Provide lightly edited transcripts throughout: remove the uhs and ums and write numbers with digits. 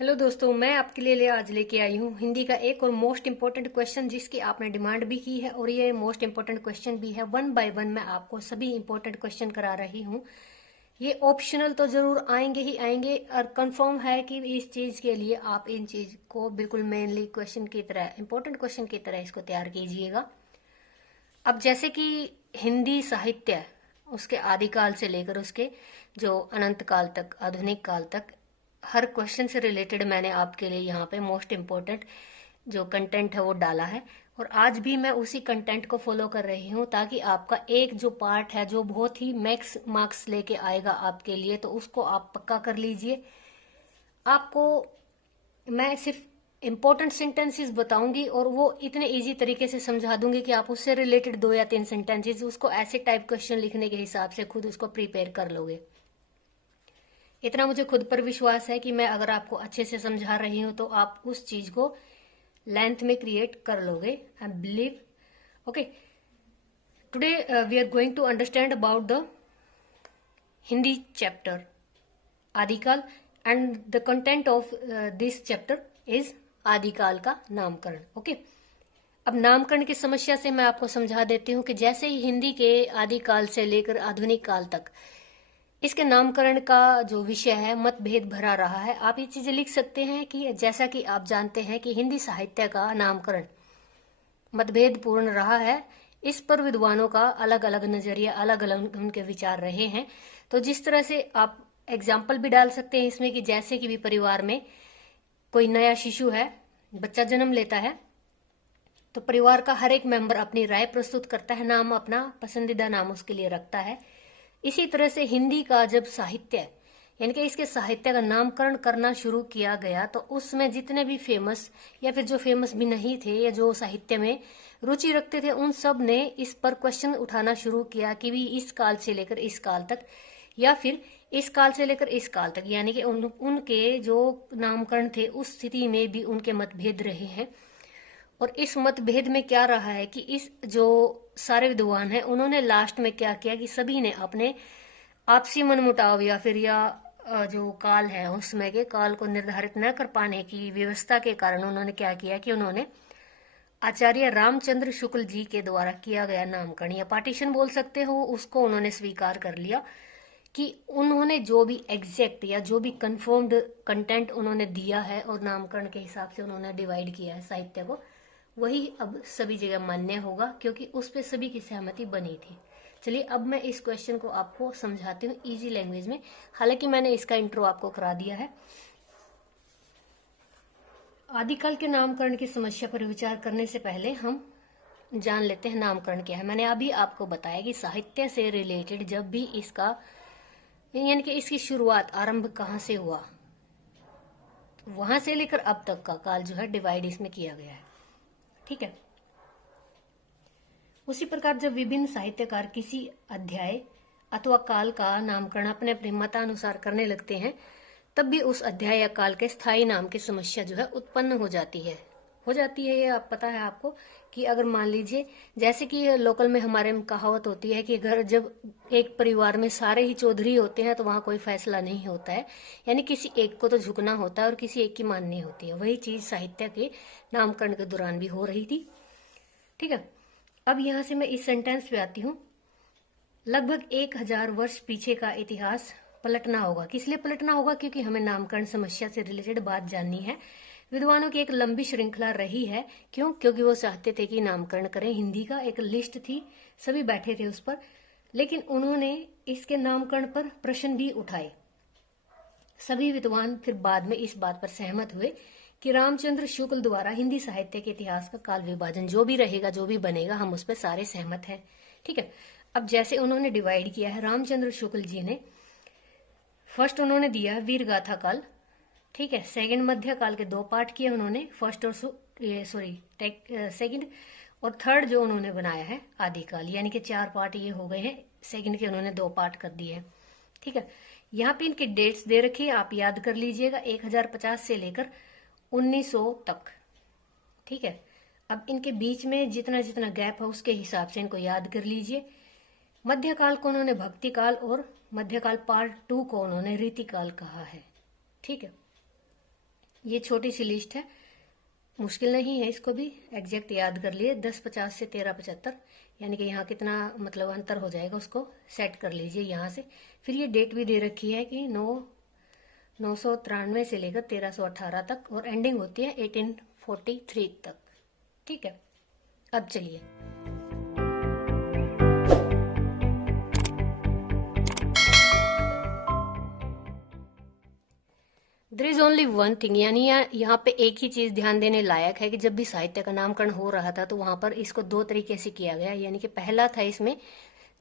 Hello दोस्तों, मैं आपके लिए आज लेके आई हूँ हिंदी का एक और मोस्ट इम्पोर्टेंट क्वेश्चन जिसकी आपने डिमांड भी की है और ये मोस्ट इम्पोर्टेंट क्वेश्चन भी है। वन बाय वन मैं आपको सभी इम्पोर्टेंट क्वेश्चन करा रही हूँ। ये ऑप्शनल तो जरूर आएंगे ही आएंगे और कंफर्म है कि इस चीज के लिए आप इन चीज को बिल्कुल मेनली क्वेश्चन की तरह, इम्पोर्टेंट क्वेश्चन की तरह इसको तैयार कीजिएगा। अब जैसे कि हिंदी साहित्य उसके आदिकाल से लेकर उसके जो अनंत काल तक, आधुनिक काल तक, हर क्वेश्चन से रिलेटेड मैंने आपके लिए यहाँ पे मोस्ट इम्पोर्टेंट जो कंटेंट है वो डाला है। और आज भी मैं उसी कंटेंट को फॉलो कर रही हूँ ताकि आपका एक जो पार्ट है जो बहुत ही मैक्स मार्क्स लेके आएगा आपके लिए, तो उसको आप पक्का कर लीजिए। आपको मैं सिर्फ इम्पोर्टेंट सेंटेंसेस बताऊंगी और वो इतने इजी तरीके से समझा दूंगी कि आप उससे रिलेटेड 2 या 3 सेंटेंसेस उसको ऐसे टाइप क्वेश्चन लिखने के हिसाब से खुद उसको प्रिपेयर कर लोगे। इतना मुझे खुद पर विश्वास है कि मैं अगर आपको अच्छे से समझा रही हूं तो आप उस चीज को लेंथ में क्रिएट कर लोगे। I believe. Okay, today we are going to understand about the Hindi chapter Adikal and the content of this chapter is Adikal का नामकरण। ओके, अब नामकरण की समस्या से मैं आपको समझा देती हूँ कि जैसे ही हिंदी के आदिकाल से लेकर आधुनिक काल तक इसके नामकरण का जो विषय है मतभेद भरा रहा है। आप ये चीजें लिख सकते हैं कि जैसा कि आप जानते हैं कि हिंदी साहित्य का नामकरण मतभेद पूर्ण रहा है। इस पर विद्वानों का अलग अलग नजरिया, अलग अलग उनके विचार रहे हैं। तो जिस तरह से आप एग्जाम्पल भी डाल सकते हैं इसमें कि जैसे कि भी परिवार में कोई नया शिशु है, बच्चा जन्म लेता है, तो परिवार का हर एक मेंबर अपनी राय प्रस्तुत करता है, नाम अपना पसंदीदा नाम उसके लिए रखता है। इसी तरह से हिंदी का जब साहित्य यानी कि इसके साहित्य का नामकरण करना शुरू किया गया तो उसमें जितने भी फेमस या फिर जो फेमस भी नहीं थे या जो साहित्य में रुचि रखते थे उन सब ने इस पर क्वेश्चन उठाना शुरू किया कि भी इस काल से लेकर इस काल तक या फिर इस काल से लेकर इस काल तक, यानी कि उनके जो नामकरण थे उस स्थिति में भी उनके मतभेद रहे हैं। और इस मतभेद में क्या रहा है कि इस जो सारे विद्वान हैं उन्होंने लास्ट में क्या किया कि सभी ने अपने आपसी मनमुटाव या फिर जो काल है उसमें के काल को निर्धारित न कर पाने की व्यवस्था के कारण उन्होंने क्या किया कि उन्होंने आचार्य रामचंद्र शुक्ल जी के द्वारा किया गया नामकरण या पार्टीशन बोल सकते हो, उसको उन्होंने स्वीकार कर लिया कि उन्होंने जो भी एग्जैक्ट या जो भी कंफर्म्ड कंटेंट उन्होंने दिया है और नामकरण के हिसाब से उन्होंने डिवाइड किया है साहित्य को, वही अब सभी जगह मान्य होगा क्योंकि उस पर सभी की सहमति बनी थी। चलिए अब मैं इस क्वेश्चन को आपको समझाती हूँ इजी लैंग्वेज में। हालांकि मैंने इसका इंट्रो आपको करा दिया है। आदिकाल के नामकरण की समस्या पर विचार करने से पहले हम जान लेते हैं नामकरण क्या है। मैंने अभी आपको बताया कि साहित्य से रिलेटेड जब भी इसका यानी कि इसकी शुरुआत, आरंभ कहाँ से हुआ, वहां से लेकर अब तक का काल जो है डिवाइड इसमें किया गया है। ठीक है। उसी प्रकार जब विभिन्न साहित्यकार किसी अध्याय अथवा काल का नामकरण अपने अपने मतानुसार करने लगते हैं तब भी उस अध्याय या काल के स्थायी नाम की समस्या जो है उत्पन्न हो जाती है। ये आप पता है आपको कि अगर मान लीजिए जैसे कि लोकल में हमारे में कहावत होती है कि घर जब एक परिवार में सारे ही चौधरी होते हैं तो वहां कोई फैसला नहीं होता है, यानी किसी एक को तो झुकना होता है और किसी एक की माननी होती है। वही चीज साहित्य के नामकरण के दौरान भी हो रही थी। ठीक है। अब यहां से मैं इस सेंटेंस पे आती हूँ। लगभग 1000 वर्ष पीछे का इतिहास पलटना होगा। किस लिए पलटना होगा? क्योंकि हमें नामकरण समस्या से रिलेटेड बात जाननी है। विद्वानों की एक लंबी श्रृंखला रही है। क्यों? क्योंकि वो चाहते थे कि नामकरण करें। हिंदी का एक लिस्ट थी, सभी बैठे थे उस पर, लेकिन उन्होंने इसके नामकरण पर प्रश्न भी उठाए। सभी विद्वान फिर बाद में इस बात पर सहमत हुए कि रामचंद्र शुक्ल द्वारा हिंदी साहित्य के इतिहास का काल विभाजन जो भी रहेगा, जो भी बनेगा, हम उस पर सारे सहमत हैं। ठीक है। अब जैसे उन्होंने डिवाइड किया है, रामचंद्र शुक्ल जी ने फर्स्ट उन्होंने दिया वीर गाथा काल। ठीक है। सेकंड मध्य काल के 2 पार्ट किए उन्होंने, फर्स्ट और सेकंड, और थर्ड जो उन्होंने बनाया है आदिकाल, यानी कि 4 पार्ट ये हो गए हैं। सेकंड के उन्होंने 2 पार्ट कर दिए हैं। ठीक है। यहाँ पे इनकी डेट्स दे रखी है, आप याद कर लीजिएगा, 1050 से लेकर 1900 तक। ठीक है। अब इनके बीच में जितना जितना गैप है उसके हिसाब से इनको याद कर लीजिए। मध्यकाल को उन्होंने भक्ति काल और मध्यकाल पार्ट 2 को उन्होंने रीतिकाल कहा है। ठीक है। ये छोटी सी लिस्ट है, मुश्किल नहीं है, इसको भी एग्जैक्ट याद कर लिए। 1050 से 1375, यानी कि यहाँ कितना मतलब अंतर हो जाएगा उसको सेट कर लीजिए यहाँ से। फिर ये डेट भी दे रखी है कि 993 से लेकर 1318 तक, और एंडिंग होती है 1843 तक। ठीक है, अब चलिए there is only one thing, यानी यहाँ पे एक ही चीज ध्यान देने लायक है कि जब भी साहित्य का नामकरण हो रहा था तो वहां पर इसको दो तरीके से किया गया। यानी कि पहला था इसमें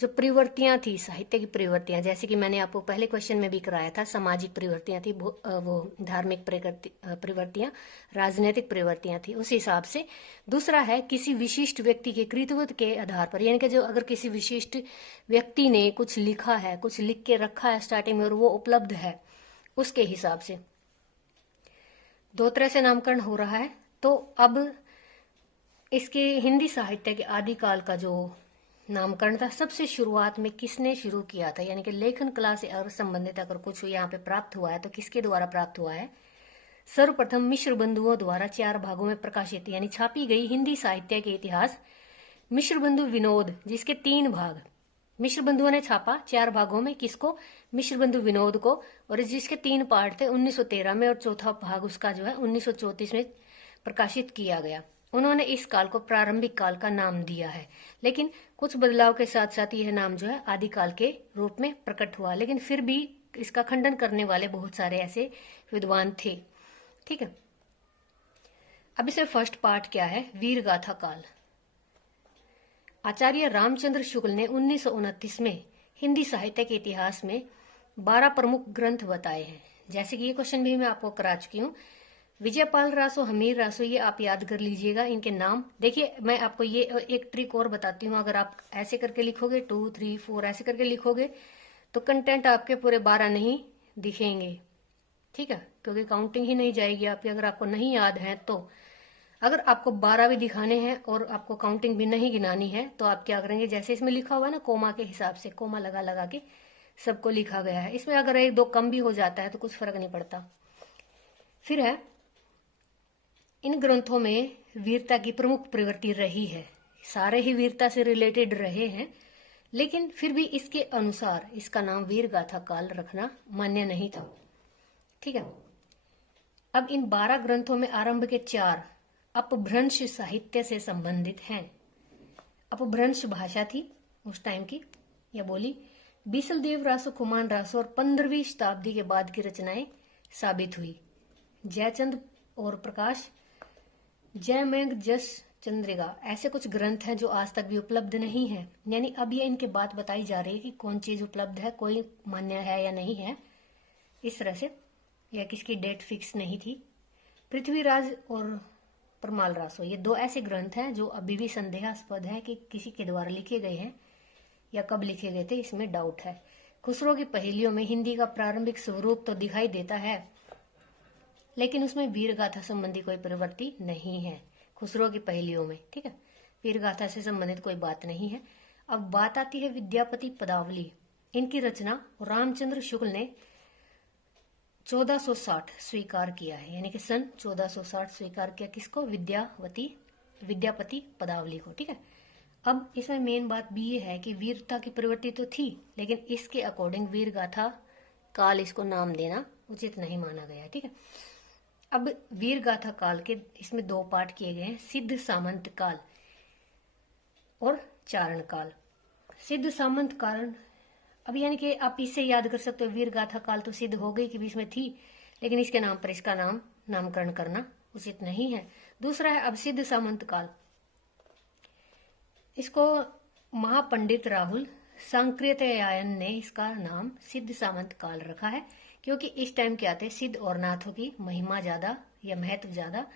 जो प्रवृत्तियां थी, साहित्य की प्रवृत्तियां, जैसे कि मैंने आपको पहले क्वेश्चन में भी कराया था, सामाजिक प्रवृत्तियां थी, वो धार्मिक प्रवृत्तियां, राजनीतिक प्रवृत्तियां थी, उस हिसाब से। दूसरा है किसी विशिष्ट व्यक्ति के कृतित्व के आधार पर, यानी कि जो अगर किसी विशिष्ट व्यक्ति ने कुछ लिखा है, कुछ लिख के रखा है स्टार्टिंग में और वो उपलब्ध है, उसके हिसाब से दो तरह से नामकरण हो रहा है। तो अब इसके हिंदी साहित्य के आदिकाल का जो नामकरण था, सबसे शुरुआत में किसने शुरू किया था, यानी कि लेखन कला से अगर संबंधित अगर कुछ यहाँ पे प्राप्त हुआ है तो किसके द्वारा प्राप्त हुआ है? सर्वप्रथम मिश्र बंधुओं द्वारा 4 भागों में प्रकाशित यानी छापी गई हिंदी साहित्य के इतिहास मिश्र बंधु विनोद, जिसके 3 भाग मिश्र बंधुओं ने छापा 4 भागों में। किसको? मिश्र बंधु विनोद को, और जिसके 3 पार्ट थे 1913 में, और चौथा भाग उसका जो है 1934 में प्रकाशित किया गया। उन्होंने इस काल को प्रारंभिक काल का नाम दिया है, लेकिन कुछ बदलाव के साथ साथ यह नाम जो है आदिकाल के रूप में प्रकट हुआ, लेकिन फिर भी इसका खंडन करने वाले बहुत सारे ऐसे विद्वान थे। ठीक है, अब इसमें फर्स्ट पार्ट क्या है? वीर गाथा काल। आचार्य रामचंद्र शुक्ल ने 1929 में हिंदी साहित्य के इतिहास में 12 प्रमुख ग्रंथ बताए हैं। जैसे कि ये क्वेश्चन भी मैं आपको करा चुकी हूँ। विजयपाल रासो, हमीर रासो, ये आप याद कर लीजिएगा इनके नाम। देखिए मैं आपको ये एक ट्रिक और बताती हूँ, अगर आप ऐसे करके लिखोगे 2, 3, 4 ऐसे करके लिखोगे तो कंटेंट आपके पूरे 12 नहीं दिखेंगे। ठीक है, क्योंकि काउंटिंग ही नहीं जाएगी आपकी, अगर आपको नहीं याद है तो। अगर आपको 12 भी दिखाने हैं और आपको काउंटिंग भी नहीं गिनानी है तो आप क्या करेंगे, जैसे इसमें लिखा हुआ है ना कोमा के हिसाब से, कोमा लगा लगा के सबको लिखा गया है। इसमें अगर 1-2 कम भी हो जाता है तो कुछ फर्क नहीं पड़ता। फिर है, इन ग्रंथों में वीरता की प्रमुख प्रवृत्ति रही है। सारे ही वीरता से रिलेटेड रहे हैं, लेकिन फिर भी इसके अनुसार इसका नाम वीर गाथा काल रखना मान्य नहीं था। ठीक है, अब इन 12 ग्रंथों में आरंभ के 4 अपभ्रंश साहित्य से संबंधित हैं। अपभ्रंश भाषा थी उस टाइम की, या बोली। बीसल देव रासो, कुमान रासो और 15वीं शताब्दी के बाद की रचनाएं साबित हुई। जयचंद और प्रकाश, जयमेघ, जस, चंद्रिका, ऐसे कुछ ग्रंथ हैं जो आज तक भी उपलब्ध नहीं है। यानी अब ये इनके बात बताई जा रही है कि कौन चीज उपलब्ध है, कोई मान्य है या नहीं है, इस तरह से, या किसकी डेट फिक्स नहीं थी। पृथ्वीराज और परमाल रासो, ये 2 ऐसे ग्रंथ हैं जो अभी भी संदेहास्पद है कि किसी के द्वारा लिखे गए हैं या कब लिखे गए थे, इसमें डाउट है। खुसरो की पहेलियों में हिंदी का प्रारंभिक स्वरूप तो दिखाई देता है, लेकिन उसमें वीर गाथा संबंधी कोई प्रवृत्ति नहीं है खुसरो की पहेलियों में। ठीक है, वीर गाथा से संबंधित कोई बात नहीं है। अब बात आती है विद्यापति पदावली। इनकी रचना रामचंद्र शुक्ल ने 1460 स्वीकार किया है, यानी कि सन 1460 स्वीकार किया। किसको? विद्यापति पदावली को। ठीक है, अब इसमें मेन बात भी ये है कि वीरता की प्रवृत्ति तो थी, लेकिन इसके अकॉर्डिंग वीर गाथा काल इसको नाम देना उचित नहीं माना गया। ठीक है, अब वीर गाथा काल के इसमें 2 पार्ट किए गए हैं, सिद्ध सामंत काल और चारण काल। सिद्ध सामंत काल, अब यानी कि आप इससे याद कर सकते हो, वीर गाथा काल तो सिद्ध हो गई कि बीच में थी, लेकिन इसके नाम पर इसका नामकरण करना उचित नहीं है। दूसरा है अब सिद्ध सामंत काल। इसको महापंडित राहुल सांकृत्यायन ने इसका नाम सिद्ध सामंत काल रखा है, क्योंकि इस टाइम क्या थे, सिद्ध और नाथों की महिमा ज्यादा या महत्व ज्यादा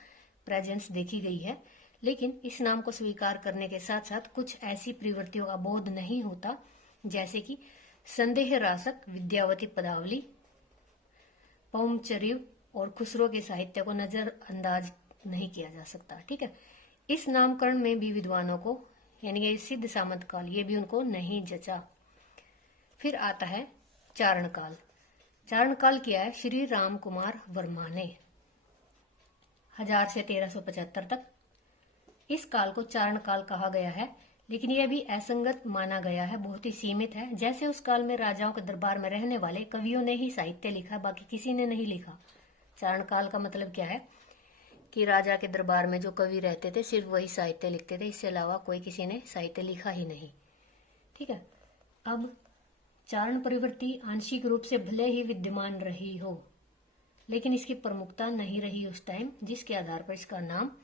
प्रेजेंस देखी गई है। लेकिन इस नाम को स्वीकार करने के साथ साथ कुछ ऐसी प्रवृत्तियों का बोध नहीं होता, जैसे कि संदेह रासक विद्यावती पदावली, पौमचर्य और खुसरो के साहित्य को नजरअंदाज नहीं किया जा सकता। ठीक है, इस नामकरण में भी विद्वानों को, यानी कि सिद्ध सामंत काल, ये भी उनको नहीं जचा। फिर आता है चारण काल। चारण काल किया है श्री राम कुमार वर्मा ने। 1000 से 1375 तक। इस काल को चारण काल कहा गया है, लेकिन यह भी असंगत माना गया है, बहुत ही सीमित है। जैसे उस काल में राजाओं के दरबार में रहने वाले कवियों ने ही साहित्य लिखा, बाकी किसी ने नहीं लिखा। चारण काल का मतलब क्या है कि राजा के दरबार में जो कवि रहते थे सिर्फ वही साहित्य लिखते थे, इससे अलावा कोई किसी ने साहित्य लिखा ही नहीं। ठीक है। अब चारण प्रवृत्ति आंशिक रूप से भले ही विद्यमान रही हो, लेकिन इसकी प्रमुखता नहीं रही उस टाइम, जिसके आधार पर इसका नाम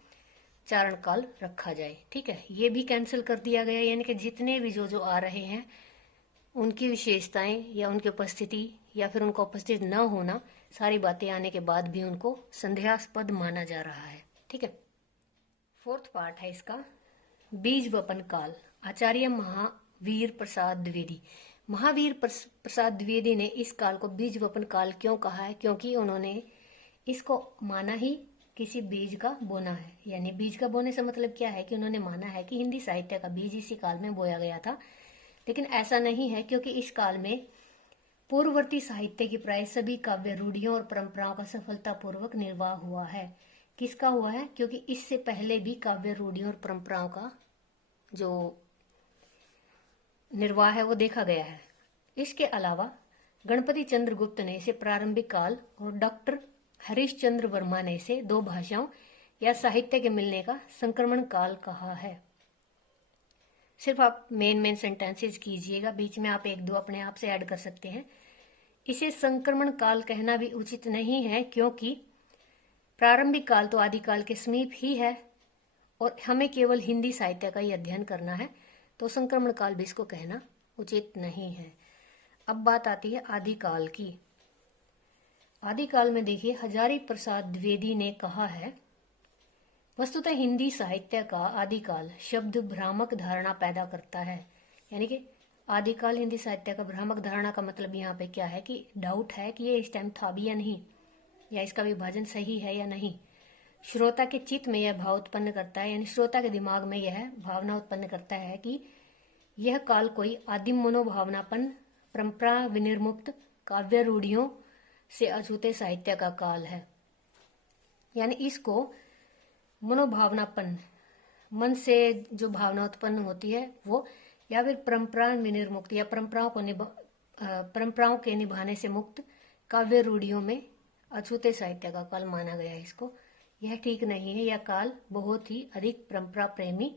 चारण काल रखा जाए। ठीक है, ये भी कैंसिल कर दिया गया, यानी कि जितने भी जो आ रहे हैं उनकी विशेषताएं या उनकी उपस्थिति या फिर उनका उपस्थित न होना, सारी बातें आने के बाद भी उनको संदेहास्पद माना जा रहा है। ठीक है। फोर्थ पार्ट है इसका, बीज वपन काल। आचार्य महावीर प्रसाद द्विवेदी। महावीर प्रसाद द्विवेदी ने इस काल को बीज वपन काल क्यों कहा है? क्योंकि उन्होंने इसको माना ही किसी बीज का बोना है। यानी बीज का बोने से मतलब क्या है कि उन्होंने माना है कि हिंदी साहित्य का बीज इसी काल में बोया गया था, लेकिन ऐसा नहीं है, क्योंकि इस काल में पूर्ववर्ती साहित्य की प्राय सभी काव्य रूढ़ियों और परंपराओं का सफलतापूर्वक निर्वाह हुआ है। किसका हुआ है? क्योंकि इससे पहले भी काव्य रूढ़ियों और परंपराओं का जो निर्वाह है वो देखा गया है। इसके अलावा गणपति चंद्रगुप्त ने इसे प्रारंभिक काल और डॉक्टर हरीशचंद्र वर्मा ने इसे दो भाषाओं या साहित्य के मिलने का संक्रमण काल कहा है। सिर्फ आप मेन सेंटेंसेस कीजिएगा, बीच में आप एक दो अपने आप से ऐड कर सकते हैं। इसे संक्रमण काल कहना भी उचित नहीं है, क्योंकि प्रारंभिक काल तो आदिकाल के समीप ही है और हमें केवल हिंदी साहित्य का ही अध्ययन करना है, तो संक्रमण काल भी इसको कहना उचित नहीं है। अब बात आती है आदिकाल की। आदिकाल में देखिए, हजारी प्रसाद द्विवेदी ने कहा है, वस्तुतः हिंदी साहित्य का आदिकाल शब्द भ्रामक धारणा पैदा करता है। यानी कि आदिकाल हिंदी साहित्य का भ्रामक धारणा का मतलब यहाँ पे क्या है कि डाउट है कि ये इस टाइम था भी या नहीं, या इसका विभाजन सही है या नहीं। श्रोता के चित्त में यह भाव उत्पन्न करता है, यानी श्रोता के दिमाग में यह भावना उत्पन्न करता है कि यह काल कोई आदिम मनोभावनापन, परंपरा विनिर्मुक्त काव्य रूढ़ियों से अछूते साहित्य का काल है। यानी इसको मनोभावनापन, मन से जो भावना उत्पन्न होती है वो, या फिर परंपरा विनिर्मुक्त या परंपराओं के निभाने से मुक्त काव्य रूढ़ियों में अछूते साहित्य का काल माना गया है इसको। यह ठीक नहीं है। यह काल बहुत ही अधिक परंपरा प्रेमी,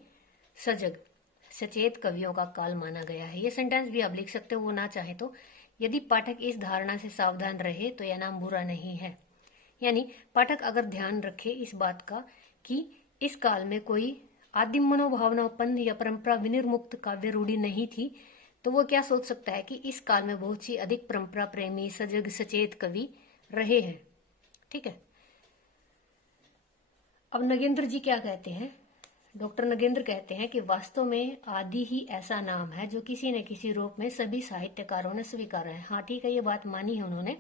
सजग, सचेत कवियों का काल माना गया है। ये सेंटेंस भी आप लिख सकते हो, वो ना चाहे तो। यदि पाठक इस धारणा से सावधान रहे तो यह नाम बुरा नहीं है। यानी पाठक अगर ध्यान रखे इस बात का कि इस काल में कोई आदिम मनोभावनापन या परंपरा विनिर्मुक्त काव्य रूढ़ी नहीं थी, तो वो क्या सोच सकता है कि इस काल में बहुत सी अधिक परंपरा प्रेमी, सजग, सचेत कवि रहे हैं। ठीक है। अब नगेंद्र जी क्या कहते हैं? डॉक्टर नगेंद्र कहते हैं कि वास्तव में आदि ही ऐसा नाम है जो किसी न किसी रूप में सभी साहित्यकारों ने स्वीकारा है। हाँ ठीक है, ये बात मानी है उन्होंने,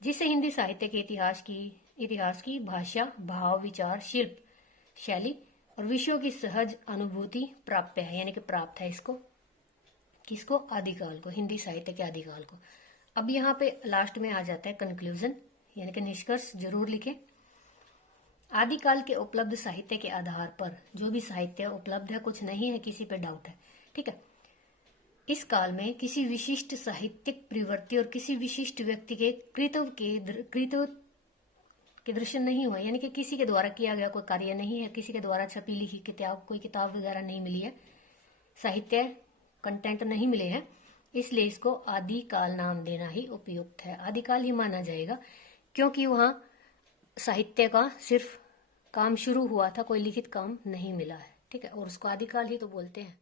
जिससे हिंदी साहित्य के इतिहास की भाषा, भाव, विचार, शिल्प, शैली और विषयों की सहज अनुभूति प्राप्य है। यानी कि प्राप्त है इसको, किसको? आदिकाल को, हिंदी साहित्य के आदिकाल को। अब यहाँ पे लास्ट में आ जाता है कंक्लूजन, यानी कि निष्कर्ष जरूर लिखें। आदिकाल के उपलब्ध साहित्य के आधार पर, जो भी साहित्य उपलब्ध है, कुछ नहीं है, किसी पे डाउट है, ठीक है, इस काल में किसी विशिष्ट साहित्यिक प्रवृत्ति और किसी विशिष्ट व्यक्ति के कृतव के दृश्य नहीं हुआ। यानी कि किसी के द्वारा किया गया कोई कार्य नहीं है, किसी के द्वारा छपी लिखी कोई किताब वगैरह नहीं मिली है, साहित्य कंटेंट नहीं मिले हैं, इसलिए इसको आदिकाल नाम देना ही उपयुक्त है। आदिकाल ही माना जाएगा, क्योंकि वहां साहित्य का सिर्फ काम शुरू हुआ था, कोई लिखित काम नहीं मिला है। ठीक है, और उसको आदिकाल ही तो बोलते हैं।